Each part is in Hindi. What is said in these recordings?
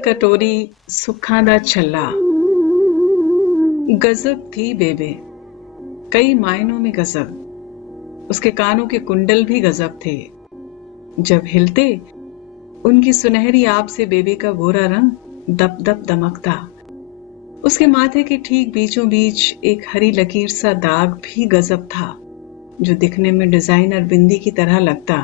कटोरी सुखां दा छल्ला। गजब थी बेबे, कई मायनों में गजब। उसके कानों के कुंडल भी गजब थे। जब हिलते उनकी सुनहरी आब से बेबे का गोरा रंग दप दप दमकता। उसके माथे के ठीक बीचों बीच एक हरी लकीर सा दाग भी गजब था, जो दिखने में डिजाइनर बिंदी की तरह लगता।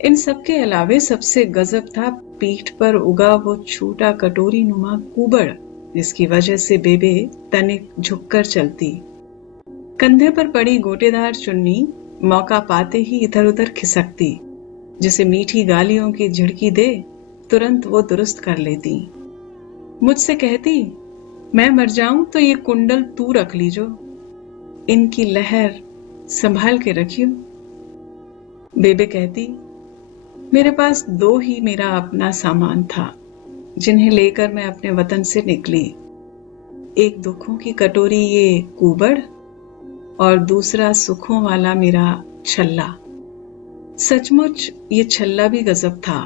इन सब के अलावे सबसे गजब था पीठ पर उगा वो छोटा कटोरी नुमा कुबड़, जिसकी वजह से बेबे तनिक झुककर चलती। कंधे पर पड़ी गोटेदार चुन्नी मौका पाते ही इधर उधर खिसकती, जिसे मीठी गालियों की झिड़की दे तुरंत वो दुरुस्त कर लेती। मुझसे कहती, मैं मर जाऊं तो ये कुंडल तू रख लीजो, इनकी लहर संभाल के रखियो। बेबे कहती, मेरे पास दो ही मेरा अपना सामान था, जिन्हें लेकर मैं अपने वतन से निकली। एक दुखों की कटोरी ये कुबड़ और दूसरा सुखों वाला मेरा छल्ला। सचमुच ये छल्ला भी गजब था।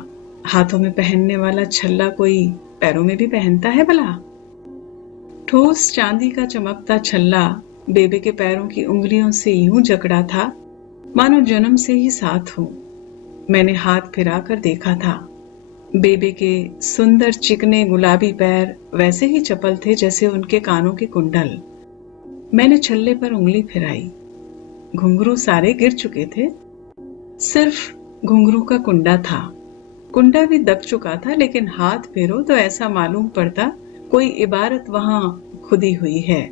हाथों में पहनने वाला छल्ला कोई पैरों में भी पहनता है भला? ठोस चांदी का चमकता छल्ला बेबे के पैरों की उंगलियों से यूं जकड़ा था मानो जन्म से ही साथ हो। मैंने हाथ फिराकर देखा था। बेबे के सुंदर चिकने गुलाबी पैर वैसे ही चपल थे जैसे उनके कानों के कुंडल। मैंने छल्ले पर उंगली फिराई। घुंघरू सारे गिर चुके थे, सिर्फ घुंघरू का कुंडा था। कुंडा भी दब चुका था, लेकिन हाथ फेरो तो ऐसा मालूम पड़ता कोई इबारत वहां खुदी हुई है।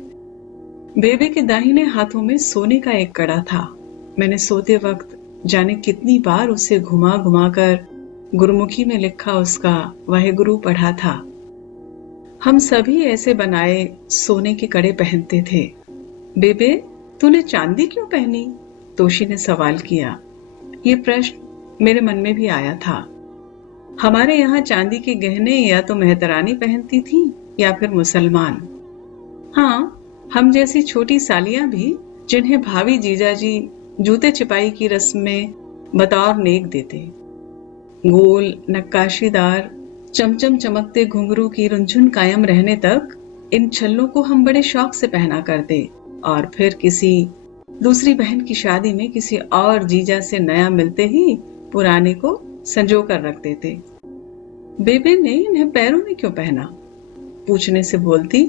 बेबे के दाहिने हाथों में सोने का एक कड़ा था। मैंने सोते वक्त जाने कितनी बार उसे घुमा घुमा कर गुरुमुखी में लिखा उसका वाहेगुरु पढ़ा था। हम सभी ऐसे बनाए सोने के कड़े पहनते थे। बेबे, तूने चांदी क्यों पहनी? तोशी ने सवाल किया। ये प्रश्न मेरे मन में भी आया था। हमारे यहाँ चांदी के गहने या तो मेहतरानी पहनती थी या फिर मुसलमान। हाँ, हम जैसी छोटी सालियां भी, जिन्हें भावी जीजाजी जूते छिपाई की रस्म में बतौर नेक देते। गोल नक्काशीदार चमचम चमकते घुंघरू की रुंझुन कायम रहने तक इन छल्लों को हम बड़े शौक से पहना करते, और फिर किसी दूसरी बहन की शादी में किसी और जीजा से नया मिलते ही पुराने को संजो कर रख देते। बेबे ने इन्हें पैरों में क्यों पहना? पूछने से बोलती,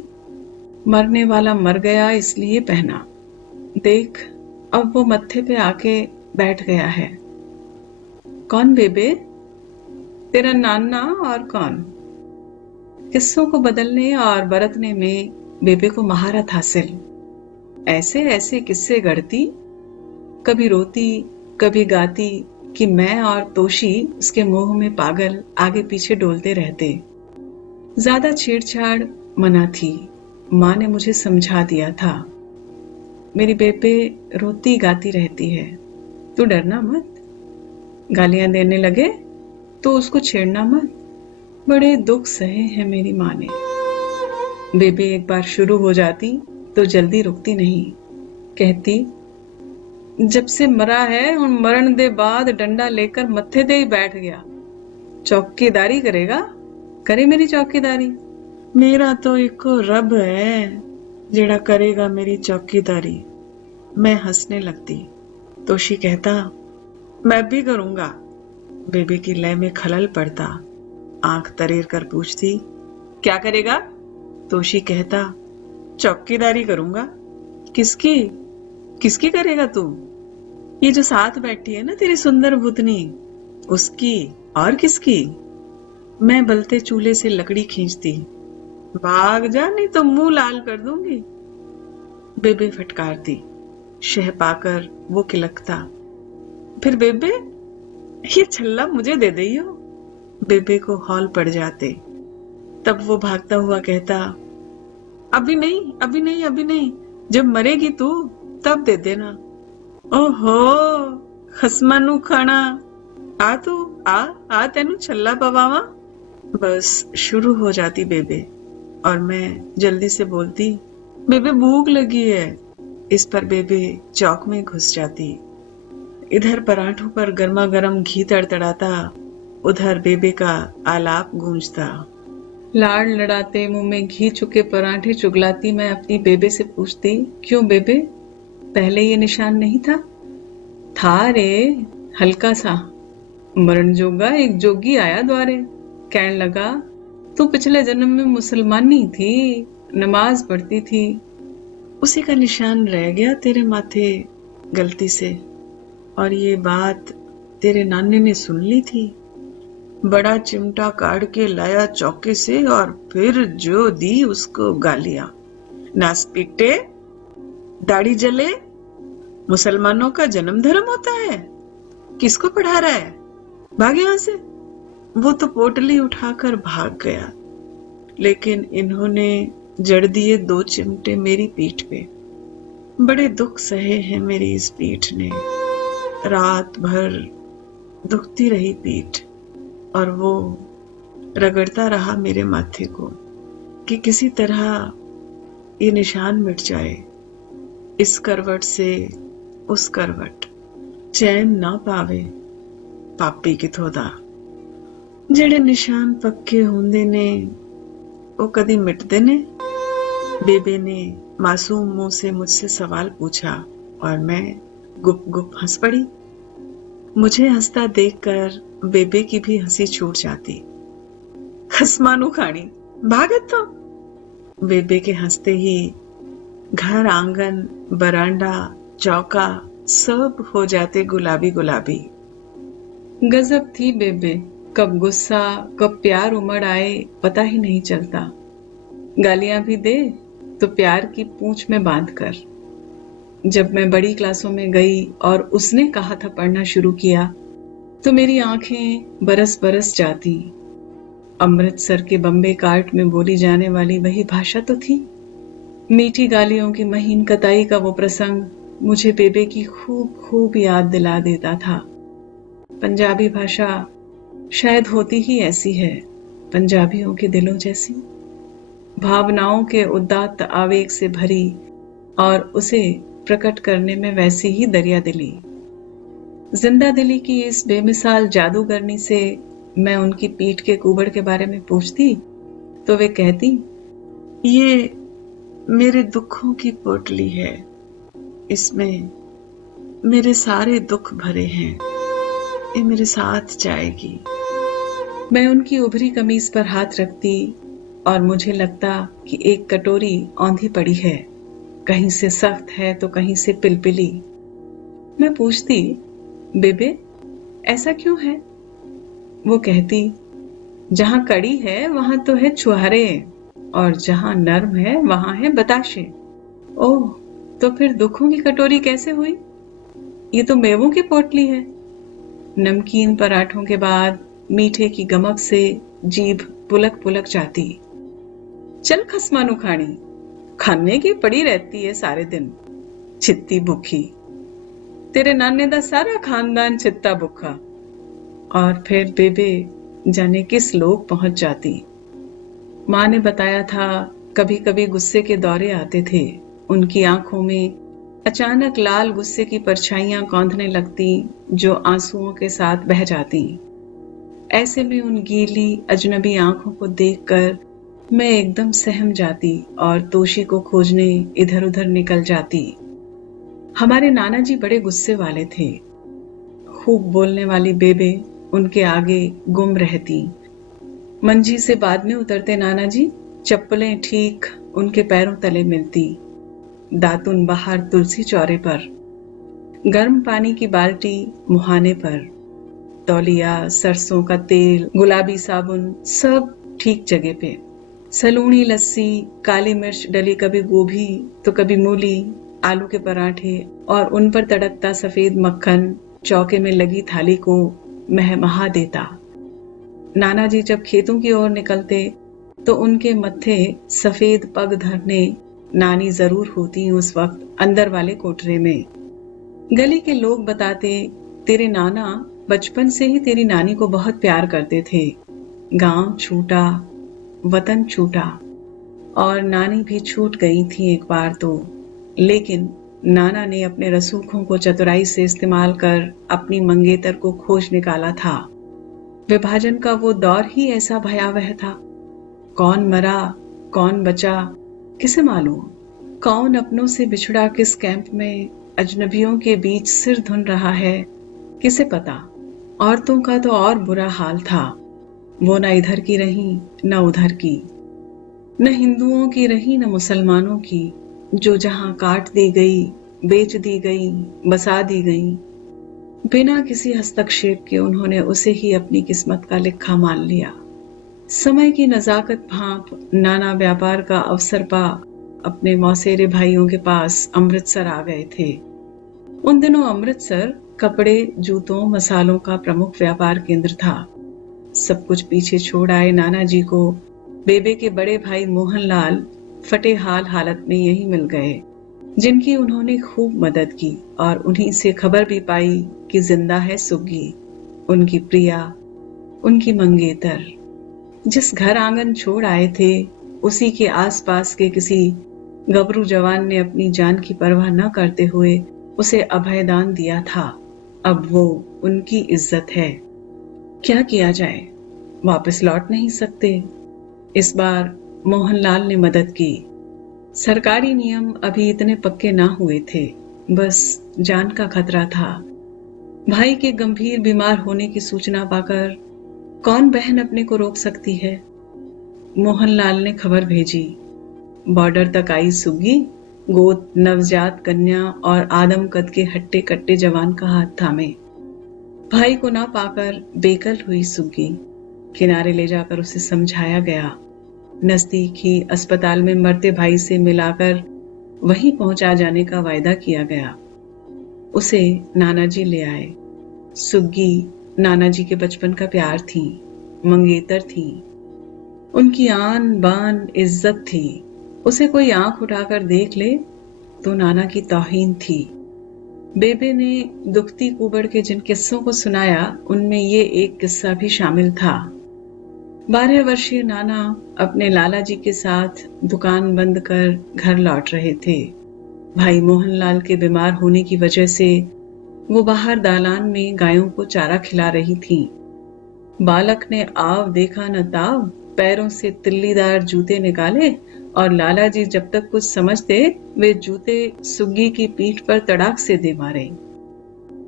मरने वाला मर गया इसलिए पहना। देख, अब वो मत्थे पे आके बैठ गया है। कौन बेबे? तेरा नाना और कौन? किस्सों को बदलने और बरतने में बेबे को महारत हासिल। ऐसे ऐसे किस्से गढ़ती, कभी रोती कभी गाती कि मैं और तोशी उसके मोह में पागल आगे पीछे डोलते रहते। ज्यादा छेड़छाड़ मना थी, माँ ने मुझे समझा दिया था। मेरी बेबे रोती गाती रहती है, तू डरना मत। गालियां देने लगे तो उसको छेड़ना मत। बड़े दुख सहे हैं मेरी माँ ने। बेबे एक बार शुरू हो जाती तो जल्दी रुकती नहीं। कहती, जब से मरा है उन मरण दे बाद डंडा लेकर मत्थे दे ही बैठ गया। चौकीदारी करेगा? करे मेरी चौकीदारी। मेरा तो इको रब है जेड़ा करेगा मेरी चौकीदारी। मैं हंसने लगती। तोशी कहता, मैं भी करूंगा। बेबे की लय में खलल पड़ता। आंख तरेर कर पूछती, क्या करेगा? तोशी कहता, चौकीदारी करूंगा। किसकी? किसकी करेगा तू? ये जो साथ बैठी है ना तेरी सुंदर भूतनी, उसकी। और किसकी? मैं बलते चूल्हे से लकड़ी खींचती। भाग जा, नहीं तो मुंह लाल कर दूंगी। बेबे फटकारती। शह पाकर वो किलकता, फिर बेबे ये छल्ला मुझे दे दइयो। बेबे को हौल पड़ जाते। तब वो भागता हुआ कहता, अभी नहीं अभी नहीं अभी नहीं, जब मरेगी तू तब दे देना। ओहो खसमानू खाना, आ तू आ तेनू छल्ला पवावा। बस शुरू हो जाती बेबे, और मैं जल्दी से बोलती, बेबे भूख लगी है। इस पर बेबे चौक में घुस जाती। इधर पराठों पर गर्मा गर्म घी तड़तड़ाता, उधर बेबे का आलाप गूंजता। लाड़ लड़ाते मुंह में घी चुके पराठे चुगलाती मैं अपनी बेबे से पूछती, क्यों बेबे, पहले ये निशान नहीं था? था रे, हल्का सा। मरण जोगा एक जोगी आया द्वारे, कहने लगा, तू पिछले जन्म में मुसलमानी थी, नमाज पढ़ती थी, उसी का निशान रह गया तेरे माथे गलती से, और ये बात तेरे नाने ने सुन ली थी। बड़ा चिमटा काट के लाया चौके से और फिर जो दी उसको गालियां। नास पीटे, दाढ़ी जले, मुसलमानों का जन्म धर्म होता है, किसको पढ़ा रहा है, भाग यहां से। वो तो पोटली उठाकर भाग गया, लेकिन इन्होंने जड़ दिए 2 चिमटे मेरी पीठ पे। बड़े दुख सहे हैं मेरी इस पीठ ने, रात भर दुखती रही पीठ, और वो रगड़ता रहा मेरे माथे को कि किसी तरह ये निशान मिट जाए, इस करवट से उस करवट, चैन ना पावे पापी की थोदा। जेड़े निशान पक्के होंदे ने वो कदी मिटदे ने? बेबे ने मासूम मुंह से मुझसे सवाल पूछा और मैं गुप गुप हंस पड़ी। मुझे हंसता देखकर बेबे की भी हंसी छूट जाती। खसमानू खानी, भागत तो। बेबे के हंसते ही घर, आंगन, बरांडा, चौका सब हो जाते गुलाबी गुलाबी। गजब थी बेबे, कब गुस्सा कब प्यार उमड़ आए पता ही नहीं चलता। गालियां भी दे तो प्यार की पूंछ में बांधकर। जब मैं बड़ी क्लासों में गई और उसने कहा था पढ़ना शुरू किया, तो मेरी आंखें बरस बरस जाती। अमृतसर के बम्बे कार्ट में बोली जाने वाली वही भाषा तो थी। मीठी गालियों की महीन कताई का वो प्रसंग मुझे बेबे की खूब खूब याद दिला देता था। पंजाबी भाषा शायद होती ही ऐसी है, पंजाबियों के दिलों जैसी, भावनाओं के उदात्त आवेग से भरी और उसे प्रकट करने में वैसी ही दरिया दिली। जिंदा दिली की इस बेमिसाल जादूगरनी से मैं उनकी पीठ के कुबड़ के बारे में पूछती तो वे कहती, ये मेरे दुखों की पोटली है, इसमें मेरे सारे दुख भरे हैं, ये मेरे साथ जाएगी। मैं उनकी उभरी कमीज पर हाथ रखती और मुझे लगता कि एक कटोरी औंधी पड़ी है, कहीं से सख्त है तो कहीं से पिलपिली। मैं पूछती, बेबे ऐसा क्यों है? वो कहती, जहां कड़ी है वहां तो है छुहारे, और जहां नर्म है वहां है बताशे। ओह, तो फिर दुखों की कटोरी कैसे हुई? ये तो मेवों की पोटली है। नमकीन पराठों के बाद मीठे की गमक से जीभ पुलक पुलक जाती। चल खसमानू खानी, खाने की पड़ी रहती है सारे दिन, छित्ती भूखी। तेरे नाने दा सारा खानदान छित्ता भूखा। और फिर बेबे जाने किस लोग पहुंच जाती। माँ ने बताया था कभी कभी गुस्से के दौरे आते थे, उनकी आंखों में अचानक लाल गुस्से की परछाइयां कौंधने लगती जो आंसुओं के साथ बह जाती। ऐसे में उन गीली अजनबी आंखों को देखकर मैं एकदम सहम जाती और तोशी को खोजने इधर उधर निकल जाती। हमारे नाना जी बड़े गुस्से वाले थे। खूब बोलने वाली बेबे उनके आगे गुम रहती। मंजी से बाद में उतरते नाना जी, चप्पलें ठीक उनके पैरों तले मिलती। दातुन बाहर तुलसी चौरे पर, गर्म पानी की बाल्टी मुहाने पर, तौलिया, सरसों का तेल, गुलाबी साबुन सब ठीक जगह पे। सलूनी लस्सी, काली मिर्च डली कभी गोभी तो कभी मूली, आलू के पराठे और उन पर तड़कता सफेद मक्खन चौके में लगी थाली को महमहा देता। नाना जी जब खेतों की ओर निकलते तो उनके मत्थे सफेद पग धरने नानी जरूर होती उस वक्त अंदर वाले कोठरे में। गली के लोग बताते, तेरे नाना बचपन से ही तेरी नानी को बहुत प्यार करते थे। गांव छूटा, वतन छूटा, और नानी भी छूट गई थी एक बार तो, लेकिन नाना ने अपने रसूखों को चतुराई से इस्तेमाल कर अपनी मंगेतर को खोज निकाला था। विभाजन का वो दौर ही ऐसा भयावह था। कौन मरा, कौन बचा, किसे मालूम? कौन अपनों से बिछड़ा किस कैंप में अजनबियों के बीच सिर धुन रहा है, किसे पता? औरतों का तो और बुरा हाल था। वो न इधर की रहीं, न उधर की, न हिंदुओं की रही, न मुसलमानों की। जो जहां काट दी गई, बेच दी गई, बसा दी गई, बिना किसी हस्तक्षेप के उन्होंने उसे ही अपनी किस्मत का लिखा मान लिया। समय की नजाकत भांप नाना व्यापार का अवसर पा अपने मौसेरे भाइयों के पास अमृतसर आ गए थे। उन दिनों अमृतसर कपड़े, जूतों, मसालों का प्रमुख व्यापार केंद्र था। सब कुछ पीछे छोड़ आए नाना जी को बेबे के बड़े भाई मोहनलाल फटे हालत में यही मिल गए, जिनकी उन्होंने खूब मदद की और उन्हीं से खबर भी पाई कि जिंदा है सुग्गी, उनकी प्रिया, उनकी मंगेतर। जिस घर आंगन छोड़ आए थे उसी के आसपास के किसी गबरू जवान ने अपनी जान की परवाह न करते हुए उसे अभयदान दिया था। अब वो उनकी इज्जत है। क्या किया जाए, वापस लौट नहीं सकते। इस बार मोहनलाल ने मदद की। सरकारी नियम अभी इतने पक्के ना हुए थे, बस जान का खतरा था। भाई के गंभीर बीमार होने की सूचना पाकर कौन बहन अपने को रोक सकती है? मोहनलाल ने खबर भेजी। बॉर्डर तक आई सुग्गी गोद नवजात कन्या और आदम कद के हट्टे कट्टे जवान का हाथ थामे। भाई को ना पाकर बेकल हुई सुग्गी। किनारे ले जाकर उसे समझाया गया। नजदीक ही अस्पताल में मरते भाई से मिलाकर वहीं पहुंचा जाने का वायदा किया गया। उसे नाना जी ले आए। सुग्गी नाना जी के बचपन का प्यार थी, मंगेतर थी, उनकी आन बान इज्जत थी। उसे कोई आंख उठाकर देख ले तो नाना की तौहीन थी। बेबे ने दुखती कुबड़ के जिन किस्सों को सुनाया उनमें ये एक किस्सा भी शामिल था। 12 वर्षीय नाना अपने लाला जी के साथ दुकान बंद कर घर लौट रहे थे। भाई मोहनलाल के बीमार होने की वजह से वो बाहर दालान में गायों को चारा खिला रही थी। बालक ने आव देखा न ताव, पैरों से तिल्लीदार जूते निकाले और लाला जी जब तक कुछ समझते वे जूते सुग्गी की पीठ पर तड़ाक से दे मारे।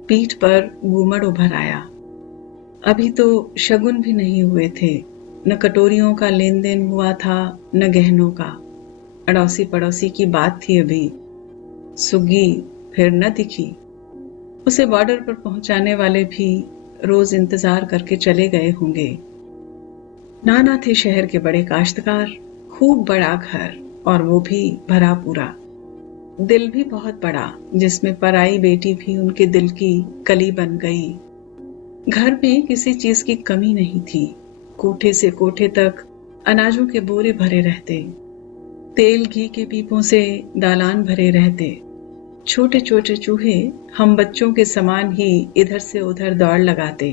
पीठ पर घूमड़ उभर आया। अभी तो शगुन भी नहीं हुए थे, न कटोरियों का लेन देन हुआ था, न गहनों का। अड़ोसी पड़ोसी की बात थी अभी। सुग्गी फिर न दिखी। उसे बॉर्डर पर पहुंचाने वाले भी रोज इंतजार करके चले गए होंगे। नाना थे शहर के बड़े काश्तकार, खूब बड़ा घर और वो भी भरा पूरा। दिल भी बहुत बड़ा, जिसमें पराई बेटी भी उनके दिल की कली बन गई। घर में किसी चीज की कमी नहीं थी। कोठे से कोठे तक अनाजों के बोरे भरे रहते, तेल घी के पीपों से दालान भरे रहते। छोटे छोटे चूहे हम बच्चों के समान ही इधर से उधर दौड़ लगाते।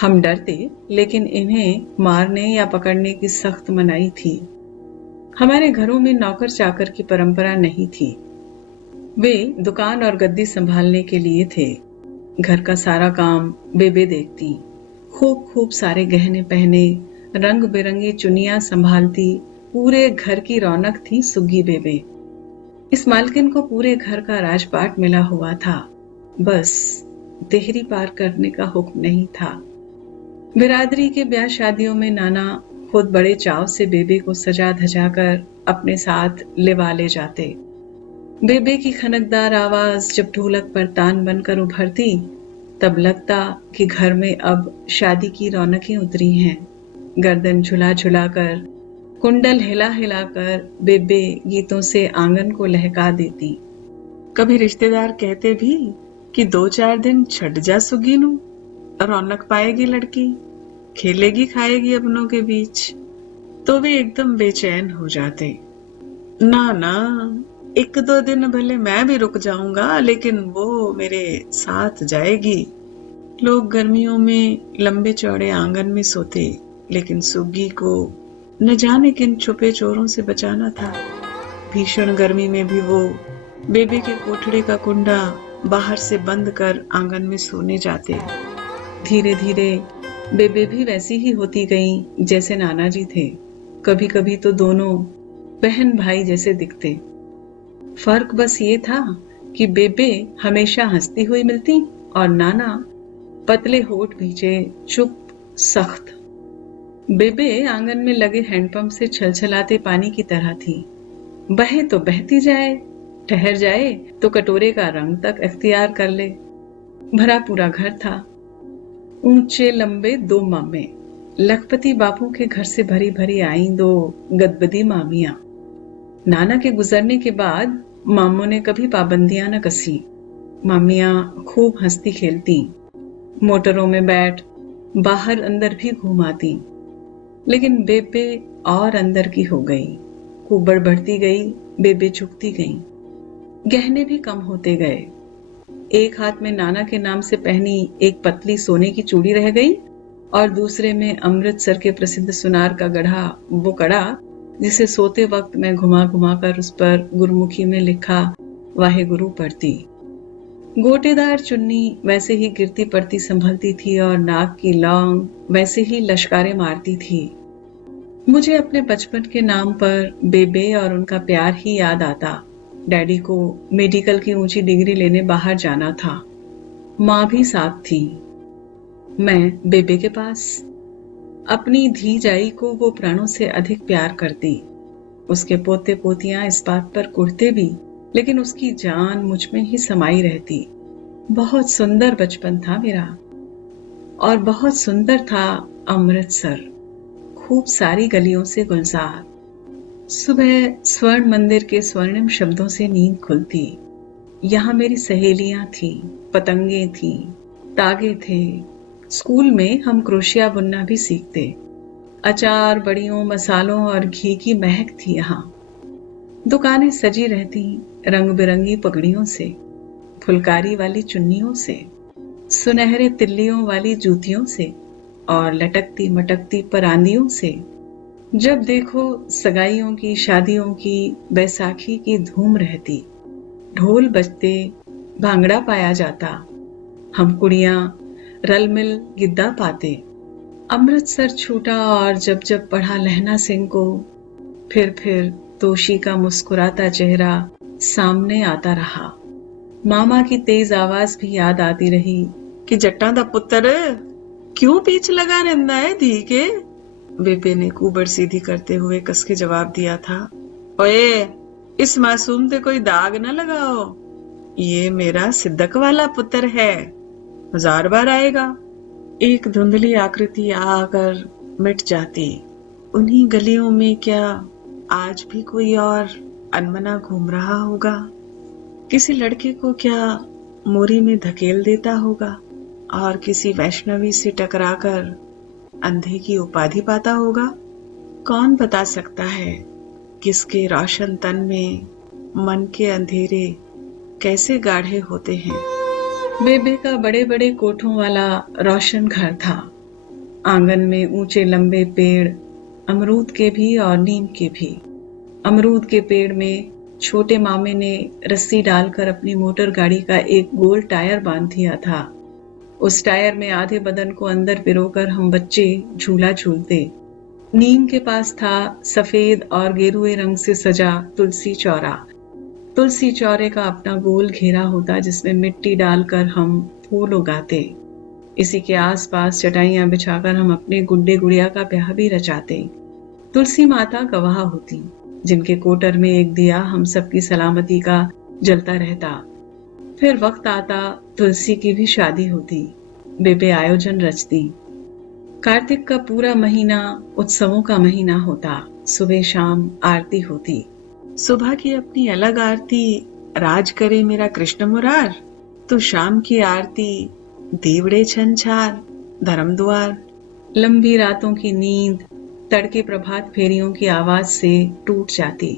हम डरते, लेकिन इन्हें मारने या पकड़ने की सख्त मनाही थी। हमारे घरों में नौकर चाकर की परंपरा नहीं थी। वे दुकान और गद्दी संभालने के लिए थे। घर का सारा काम बेबे देखती। खूब खूब सारे गहने पहने, रंग बिरंगी चुनियां संभालती। पूरे घर की रौनक थी सुग्गी बेबे। इस मालकिन को पूरे घर का राजपाट मिला हुआ था, बस देहरी पार करने का हुक्म नहीं था। बिरादरी के ब्याह शादियों में नाना खुद बड़े चाव से बेबे को सजा धजा कर अपने साथ लिवा ले जाते। बेबे की खनकदार आवाज जब ढोलक पर तान बनकर उभरती, तब लगता कि घर में अब शादी की रौनकें उतरी हैं। गर्दन झुला झुला कर, कुंडल हिला हिला कर बेबे गीतों से आंगन को लहका देती। कभी रिश्तेदार कहते भी कि 2-4 दिन छट जा सुगी नू, रौनक पाएगी लड़की, खेलेगी खाएगी अपनों के बीच। तो वे एकदम बेचैन हो जाते। ना ना, 1-2 दिन भले मैं भी रुक जाऊंगा, लेकिन वो मेरे साथ जाएगी। लोग गर्मियों में लंबे चौड़े आंगन में सोते, लेकिन सुग्गी को न जाने किन छुपे चोरों से बचाना था। भीषण गर्मी में भी वो बेबे के कोठड़े का कुंडा बाहर से बंद कर आंगन में सोने जाते। धीरे धीरे बेबे भी वैसी ही होती गई जैसे नाना जी थे। कभी कभी तो दोनों बहन भाई जैसे दिखते। फर्क बस ये था कि बेबे हमेशा हंसती हुई मिलती और नाना पतले होठ भींचे, चुप, सख्त। बेबे आंगन में लगे हैंडपंप से छलछलाते पानी की तरह थी। बहे तो बहती जाए, ठहर जाए तो कटोरे का रंग तक इख्तियार कर ले। भरा पूरा घर था। ऊंचे लंबे 2 मामे, लखपति बापू के घर से भरी भरी आई 2 गदबदी मामियां। नाना के गुजरने के बाद मामों ने कभी पाबंदियां न कसी। मामियां खूब हंसती खेलती, मोटरों में बैठ बाहर अंदर भी घूम आती। लेकिन बेबे और अंदर की हो गई। कुबड़ बढ़ती गई, बेबे झुकती गई, गहने भी कम होते गए। एक हाथ में नाना के नाम से पहनी एक पतली सोने की चूड़ी रह गई और दूसरे में अमृतसर के प्रसिद्ध सुनार का गढ़ा वो कड़ा जिसे सोते वक्त मैं घुमा घुमा कर उस पर गुरमुखी में लिखा वाहे गुरु पढ़ती। गोटेदार चुन्नी वैसे ही गिरती पड़ती संभलती थी और नाक की लौंग वैसे ही लश्कारे मारती थी। मुझे अपने बचपन के नाम पर बेबे और उनका प्यार ही याद आता। डैडी को मेडिकल की ऊंची डिग्री लेने बाहर जाना था। माँ भी साथ थी। मैं बेबे के पास। अपनी धी जाई को वो प्राणों से अधिक प्यार करती। उसके पोते पोतियां इस बात पर कुढ़ते भी, लेकिन उसकी जान मुझ में ही समाई रहती। बहुत सुंदर बचपन था मेरा। और बहुत सुंदर था अमृतसर, खूब सारी गलियों से गुलजार। सुबह स्वर्ण मंदिर के स्वर्णिम शब्दों से नींद खुलती। यहाँ मेरी सहेलियां थी, पतंगे थी, तागे थे। स्कूल में हम क्रोशिया बुनना भी सीखते। अचार, बड़ियों, मसालों और घी की महक थी यहाँ। दुकानें सजी रहती रंग बिरंगी पगड़ियों से, फुलकारी वाली चुन्नियों से, सुनहरे तिल्लियों वाली जूतियों से और लटकती मटकती परांदियों से। जब देखो सगाइयों की, शादियों की, बैसाखी की धूम रहती। ढोल बजते, भांगड़ा पाया जाता। हम कुड़ियां रल मिल गिद्दा पाते। अमृतसर छूटा और जब जब पढ़ा लहना सिंह को, फिर तोशी का मुस्कुराता चेहरा सामने आता रहा। मामा की तेज आवाज भी याद आती रही कि जट्टा दा पुत्र क्यों पीछ लगा रहंदा है धी के। बेबे ने कुबड़ सीधी करते हुए कस के जवाब दिया था, ओए इस मासूम पे कोई दाग न लगाओ, ये मेरा सिद्दक वाला पुत्र है, 1000 बार आएगा। एक धुंधली आकृति आकर मिट जाती। उन्हीं गलियों में क्या आज भी कोई और अनमना घूम रहा होगा? किसी लड़के को क्या मोरी में धकेल देता होगा और किसी वैष्णवी से टकराकर अंधे की उपाधि पाता होगा? कौन बता सकता है किसके रोशन तन में मन के अंधेरे कैसे गाढ़े होते हैं। बेबे का बड़े बड़े कोठों वाला रोशन घर था। आंगन में ऊंचे लंबे पेड़, अमरूद के भी और नीम के भी। अमरूद के पेड़ में छोटे मामे ने रस्सी डालकर अपनी मोटर गाड़ी का एक गोल टायर बांध दिया था। उस टायर में आधे बदन को अंदर पिरोकर हम बच्चे झूला झूलते। नीम के पास था सफेद और गेरुए रंग से सजा तुलसी चौरा। तुलसी चौरे का अपना गोल घेरा होता जिसमें मिट्टी डालकर हम फूल उगाते। इसी के आसपास चटाइयां बिछाकर हम अपने गुड्डे गुड़िया का ब्याह भी रचाते। तुलसी माता गवाह होती, जिनके कोटर में एक दिया हम सबकी सलामती का जलता रहता। फिर वक्त आता तुलसी की भी शादी होती। बेबे आयोजन रचती। कार्तिक का पूरा महीना उत्सवों का महीना होता। सुबह शाम आरती होती। सुबह की अपनी अलग आरती, राज करे मेरा कृष्ण मुरार, तो शाम की आरती देवड़े छनछार, धर्म द्वार। लंबी रातों की नींद तड़के प्रभात फेरियों की आवाज से टूट जाती।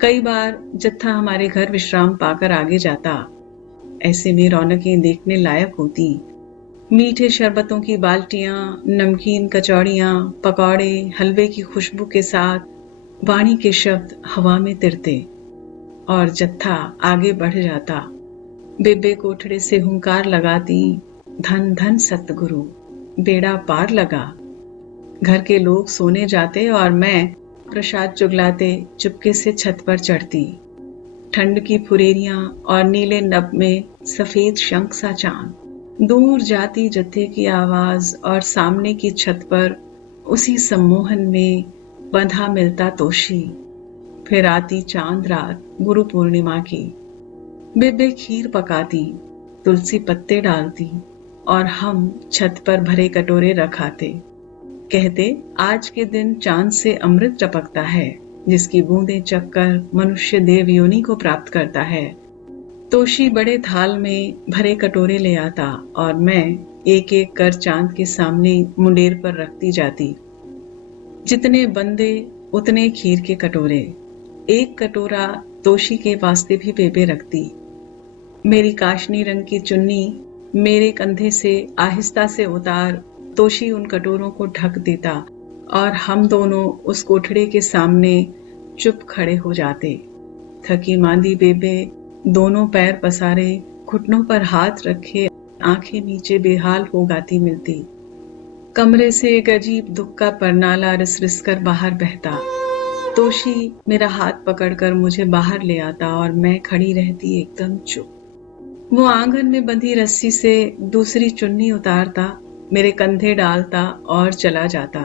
कई बार जत्था हमारे घर विश्राम पाकर आगे जाता। ऐसे में रौनकें देखने लायक होती। मीठे शरबतों की बाल्टियां, नमकीन कचौड़ियां, पकौड़े, हलवे की खुशबू के साथ वाणी के शब्द हवा में तिरते और जत्था आगे बढ़ जाता। बेबे कोठड़े से हुंकार लगाती, धन धन सतगुरु, बेड़ा पार लगा। घर के लोग सोने जाते और मैं प्रसाद चुगलाते चुपके से छत पर चढ़ती। ठंड की फुरेरियां और नीले नभ में सफेद शंख सा चांद। दूर जाती जत्थे की आवाज और सामने की छत पर उसी सम्मोहन में बंधा मिलता तोशी। फिर आती चांद रात गुरु पूर्णिमा की। बेबे खीर पकाती, तुलसी पत्ते डालती और हम छत पर भरे कटोरे रखाते। कहते, आज के दिन चांद से अमृत टपकता है, जिसकी बूंदें चखकर मनुष्य देव योनि को प्राप्त करता है। तोशी बड़े थाल में भरे कटोरे ले आता और मैं एक एक कर चांद के सामने मुंडेर पर रखती जाती। जितने बंदे उतने खीर के कटोरे। एक कटोरा तोशी के वास्ते भी बेबे रखती। मेरी काशनी रंग की चुन्नी मेरे कंधे से आहिस्ता से उतार तोशी उन कटोरों को ढक देता और हम दोनों उस कोठड़े के सामने चुप खड़े हो जाते। थकी मांदी बेबे दोनों पैर पसारे, घुटनों पर हाथ रखे, आंखें नीचे बेहाल हो गाती मिलती। कमरे से एक अजीब दुख का परनाला रिस रिस कर बाहर बहता। तोशी मेरा हाथ पकड़कर मुझे बाहर ले आता और मैं खड़ी रहती एकदम चुप। वो आंगन में बंधी रस्सी से दूसरी चुन्नी उतारता, मेरे कंधे डालता और चला जाता।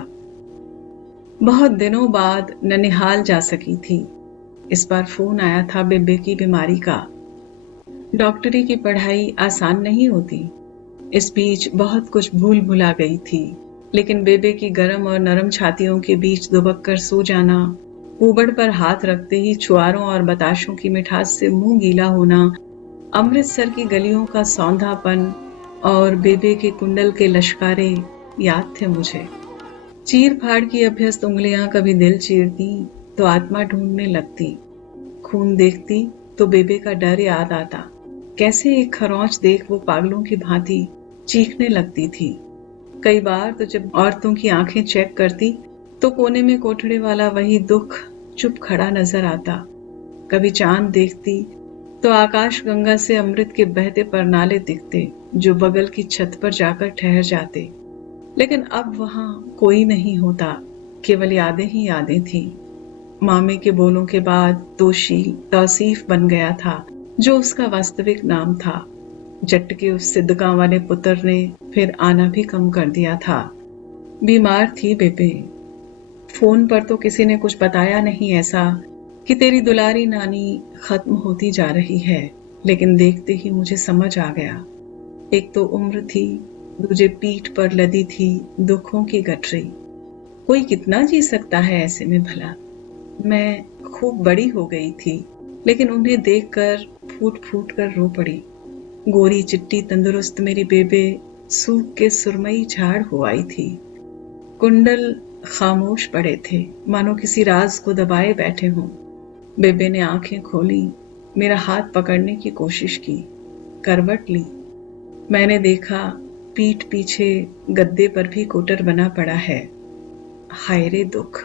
बहुत दिनों बाद ननिहाल जा सकी थी। इस बार फोन आया था बेबे की बीमारी का। डॉक्टरी की पढ़ाई आसान नहीं होती। इस बीच बहुत कुछ भूल भुला गई थी, लेकिन बेबे की गर्म और नरम छातियों के बीच दुबक कर सो जाना, ऊबड़ पर हाथ रखते ही छुआरों और बताशों की मिठास से मुंह गीला होना, अमृतसर की गलियों का सौंधापन और बेबे के कुंडल के लश्कारे याद थे मुझे। चीर फाड़ की अभ्यस्त उंगलियां कभी दिल चीरती तो आत्मा ढूंढने लगती। खून देखती तो बेबे का डर याद आता। कैसे एक खरौंच देख वो पागलों की भांति चीखने लगती थी। कई बार तो जब औरतों की आंखें चेक करती तो कोने में कोठड़े वाला वही दुख चुप खड़ा नजर आता। कभी चांद देखती तो आकाश गंगा से अमृत के बहते परनाले दिखते, जो बगल की छत पर जाकर ठहर जाते। लेकिन अब वहां कोई नहीं होता, केवल यादें ही यादें थी। मामे के बोलों के बाद तोशी तौसीफ बन गया था, जो उसका वास्तविक नाम था। जट के उस सिद्धगा वाले पुत्र ने फिर आना भी कम कर दिया था। बीमार थी बेबे। फोन पर तो किसी ने कुछ बताया नहीं ऐसा कि तेरी दुलारी नानी खत्म होती जा रही है, लेकिन देखते ही मुझे समझ आ गया। एक तो उम्र थी, दूजे पीठ पर लदी थी दुखों की गठरी। कोई कितना जी सकता है ऐसे में भला। मैं खूब बड़ी हो गई थी, लेकिन उन्हें देखकर फूट फूट कर रो पड़ी। गोरी चिट्टी तंदुरुस्त मेरी बेबे सूख के सुरमई झाड़ हो आई थी। कुंडल खामोश पड़े थे, मानो किसी राज को दबाए बैठे हों। बेबे ने आंखें खोली, मेरा हाथ पकड़ने की कोशिश की, करवट ली। मैंने देखा पीठ पीछे गद्दे पर भी कोटर बना पड़ा है। हाय रे दुख,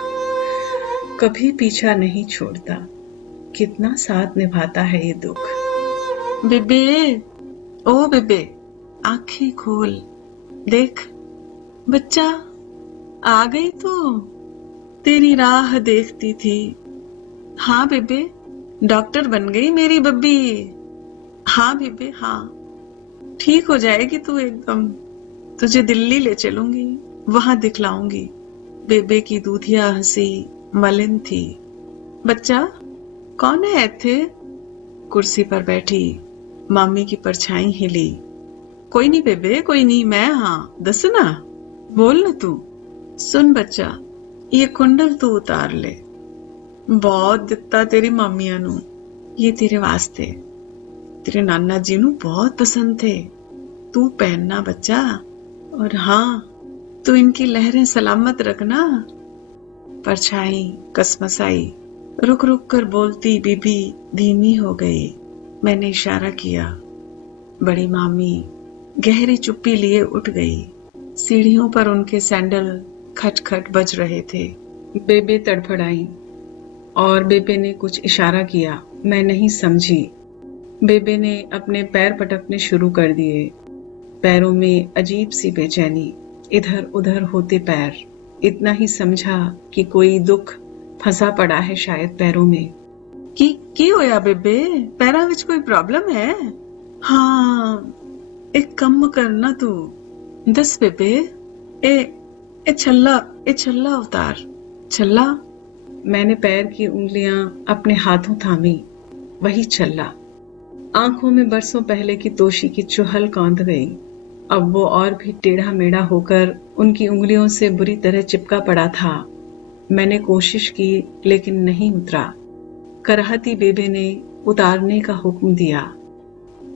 कभी पीछा नहीं छोड़ता, कितना साथ निभाता है ये दुख। बेबे, ओ बेबे, आंखें खोल, देख बच्चा आ गई तू। तेरी राह देखती थी। हाँ बेबे, डॉक्टर बन गई मेरी बब्बी। हाँ बेबे, हाँ, ठीक हो जाएगी तू एकदम। तुझे दिल्ली ले चलूंगी, वहां दिखलाऊंगी। बेबे की दूधिया हंसी मलिन थी। बच्चा, कौन है थे? कुर्सी पर बैठी मामी की परछाई हिली। कोई नहीं बेबे, कोई नहीं, मैं हाँ, दस ना, बोल ना तू। सुन बच्चा, ये कुंडल तू उतार ले। बहुत दिता तेरी मामिया नू, ये तेरे वास्ते। तेरे नाना जी नू बहुत पसंद थे। तू पहनना बच्चा, और हाँ, तू इनकी लहरें सलामत रखना। परछाई कसमसाई, रुक रुक कर बोलती बीबी धीमी हो गई। मैंने इशारा किया। बड़ी मामी गहरी चुप्पी लिए उठ गई। सीढ़ियों पर उनके सैंडल खटखट बज रहे थे। बेबे तड़फड़ाई और बेबे ने कुछ इशारा किया। मैं नहीं समझी। बेबे ने अपने पैर पटकने शुरू कर दिए। पैरों में अजीब सी बेचैनी, इधर उधर होते पैर। इतना ही समझा कि कोई दुख फंसा पड़ा है शायद पैरों में। की होया बेबे, पैरां विच कोई प्रॉब्लम है? हाँ, एक कम करना तू, दस बेबे, ए छल्ला उतार। छल्ला? मैंने पैर की उंगलियां अपने हाथों थामी। वही छल्ला। आंखों में बरसों पहले की तोशी की चुहल कौंध गई। अब वो और भी टेढ़ा मेढ़ा होकर उनकी उंगलियों से बुरी तरह चिपका पड़ा था। मैंने कोशिश की लेकिन नहीं उतरा। करहती बेबे ने उतारने का हुक्म दिया।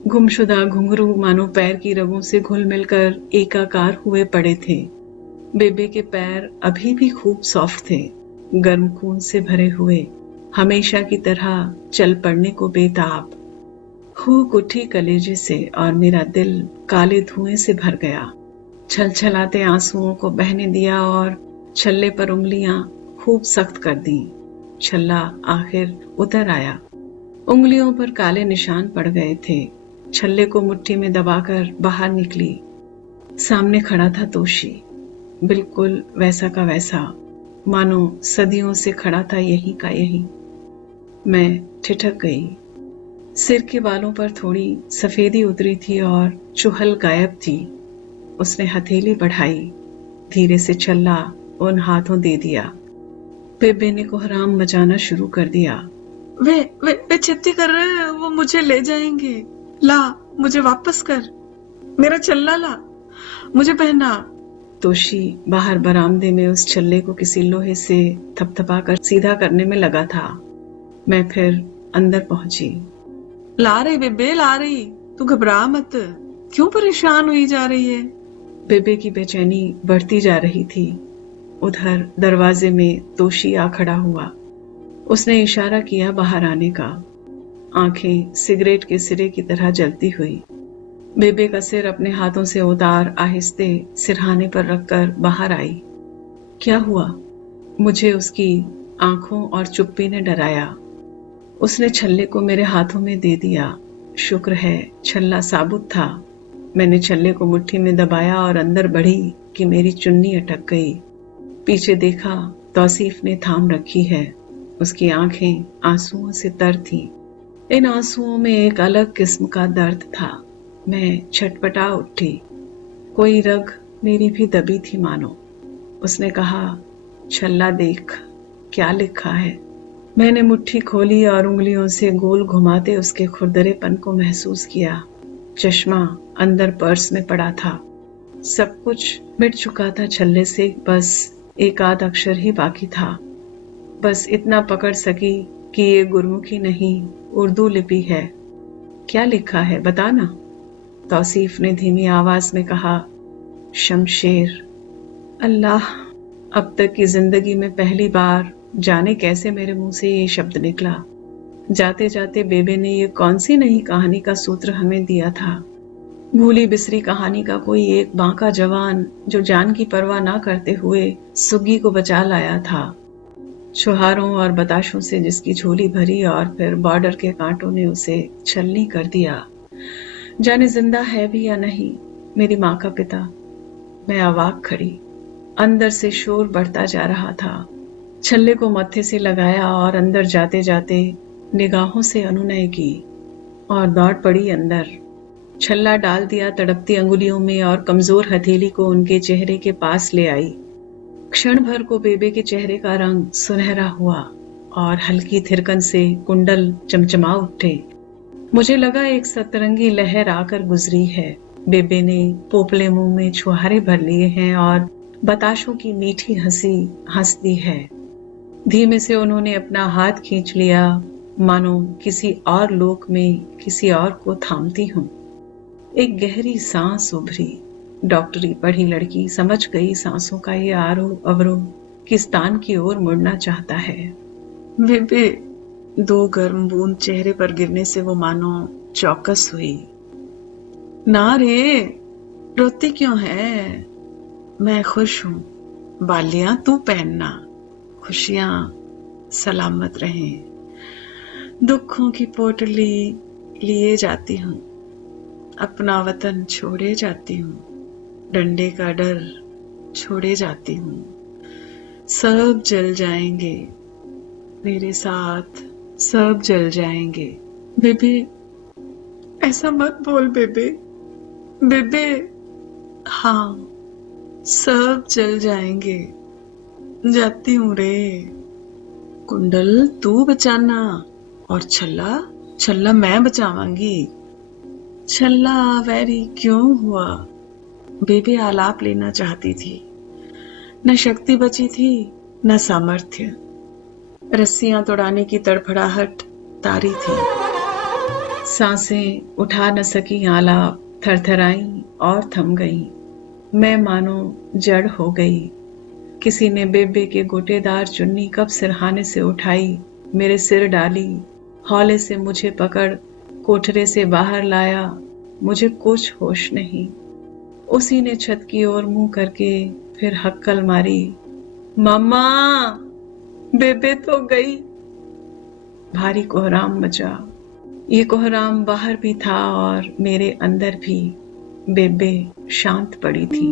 गुमशुदा घुंघरू मानो पैर की रगों से घुल मिलकर एकाकार हुए पड़े थे। बेबे के पैर अभी भी खूब सॉफ्ट थे, गर्म खून से भरे हुए, हमेशा की तरह चल पड़ने को बेताब। खूब उठी कलेजे से और मेरा दिल काले धुएं से भर गया। छलछलाते आंसुओं को बहने दिया और छल्ले पर उंगलियां खूब सख्त कर दी। छल्ला आखिर उतर आया। उंगलियों पर काले निशान पड़ गए थे। छल्ले को मुट्ठी में दबाकर बाहर निकली। सामने खड़ा था तोशी, बिल्कुल वैसा का वैसा, मानो सदियों से खड़ा था यही का यही। मैं ठिठक गई। सिर के बालों पर थोड़ी सफेदी उतरी थी और चुहल गायब थी। उसने हथेली बढ़ाई। धीरे से छल्ला उन हाथों दे दिया। बेबे ने कोहराम मचाना शुरू कर दिया। वे छेती कर रहे हैं, वो मुझे ले जाएंगे। ला, मुझे वापस कर। मेरा छल्ला ला, मुझे पहना। तोशी बाहर बरामदे में उस छल्ले को किसी लोहे से थपथपाकर सीधा करने में लगा था। मैं फिर अंदर पहुंची। ला रही बेबे, ला रही, तू घबरा मत। क्यों परेशान हुई जा रही है? बेबे की बेचैनी बढ़ती जा रही थी। उधर दरवाजे में तोशी आ खड़ा हुआ। उसने इशारा किया बाहर आने का। आंखें सिगरेट के सिरे की तरह जलती हुई। बेबे का सिर अपने हाथों से उतार आहिस्ते सिरहाने पर रखकर बाहर आई। क्या हुआ? मुझे उसकी आंखों और चुप्पी ने डराया। उसने छल्ले को मेरे हाथों में दे दिया। शुक्र है छल्ला साबुत था। मैंने छल्ले को मुट्ठी में दबाया और अंदर बढ़ी कि मेरी चुन्नी अटक गई। पीछे देखा, तौसीफ ने थाम रखी है। उसकी आंखें आंसुओं से तर थीं। इन आंसुओं में एक अलग किस्म का दर्द था। मैं छटपटा उठी। कोई रग मेरी भी दबी थी मानो। उसने कहा, छल्ला देख, क्या लिखा है। मैंने मुट्ठी खोली और उंगलियों से गोल घुमाते उसके खुरदरेपन को महसूस किया। चश्मा अंदर पर्स में पड़ा था। सब कुछ मिट चुका था छल्ले से, बस एक आध अक्षर ही बाकी था। बस इतना पकड़ सकी कि ये गुरमुखी नहीं, उर्दू लिपि है। क्या लिखा है बताना। तौसीफ ने धीमी आवाज में कहा, शमशेर। अल्लाह, अब तक की जिंदगी में पहली बार जाने कैसे मेरे मुंह से ये शब्द निकला। जाते जाते बेबे ने ये कौन सी नई कहानी का सूत्र हमें दिया था। भूली बिसरी कहानी का कोई एक बांका जवान जो जान की परवाह ना करते हुए सुग्गी को बचा लाया था। छुहारों और बताशों से जिसकी झोली भरी और फिर बॉर्डर के कांटों ने उसे छलनी कर दिया। जाने जिंदा है भी या नहीं मेरी माँ का पिता। मैं अवाक खड़ी। अंदर से शोर बढ़ता जा रहा था। छल्ले को मत्थे से लगाया और अंदर जाते जाते निगाहों से अनुनय की और दौड़ पड़ी अंदर। छल्ला डाल दिया तड़पती अंगुलियों में और कमजोर हथेली को उनके चेहरे के पास ले आई। क्षण भर को बेबे के चेहरे का रंग सुनहरा हुआ और हल्की थिरकन से कुंडल चमचमा उठे। मुझे लगा एक सतरंगी लहर आकर गुजरी है। बेबे ने पोपले मुंह में छुहारे भर लिए हैं और बताशों की मीठी हंसी हंस दी है। धीमे से उन्होंने अपना हाथ खींच लिया, मानो किसी और लोक में किसी और को थामती हूं। एक गहरी सांस उभरी। डॉक्टरी पढ़ी लड़की समझ गई सांसों का ये आरोह अवरोह किस तान की ओर मुड़ना चाहता है। बेबे, दो गर्म बूंद चेहरे पर गिरने से वो मानो चौकस हुई। ना रे, रोती क्यों है? मैं खुश हूं। बालियां तू पहनना, खुशियां सलामत रहें। दुखों की पोटली लिए जाती हूं, अपना वतन छोड़े जाती हूं, डंडे का डर छोड़े जाती हूं। सब जल जाएंगे, मेरे साथ सब जल जाएंगे। बेबे, ऐसा मत बोल बेबे। बेबे, हाँ, सब जल जाएंगे। जाती हूँ रे। कुंडल तू बचाना, और छल्ला छल्ला मैं बचावांगी। छल्ला वैरी क्यों हुआ? बेबे आलाप लेना चाहती थी। न शक्ति बची थी, न सामर्थ्य। रस्सियां तोड़ाने की तड़फड़ाहट तारी थी। सांसें उठा न सकी आलाप, थरथराई और थम गई। मैं मानो जड़ हो गई। किसी ने बेबे के गोटेदार चुन्नी कब सिरहाने से उठाई, मेरे सिर डाली, हौले से मुझे पकड़ कोठरे से बाहर लाया। मुझे कुछ होश नहीं। उसी ने छत की ओर मुंह करके फिर हक्कल मारी, मम्मा, बेबे तो गई। भारी कोहराम मचा। ये कोहराम बाहर भी था और मेरे अंदर भी। बेबे शांत पड़ी थी।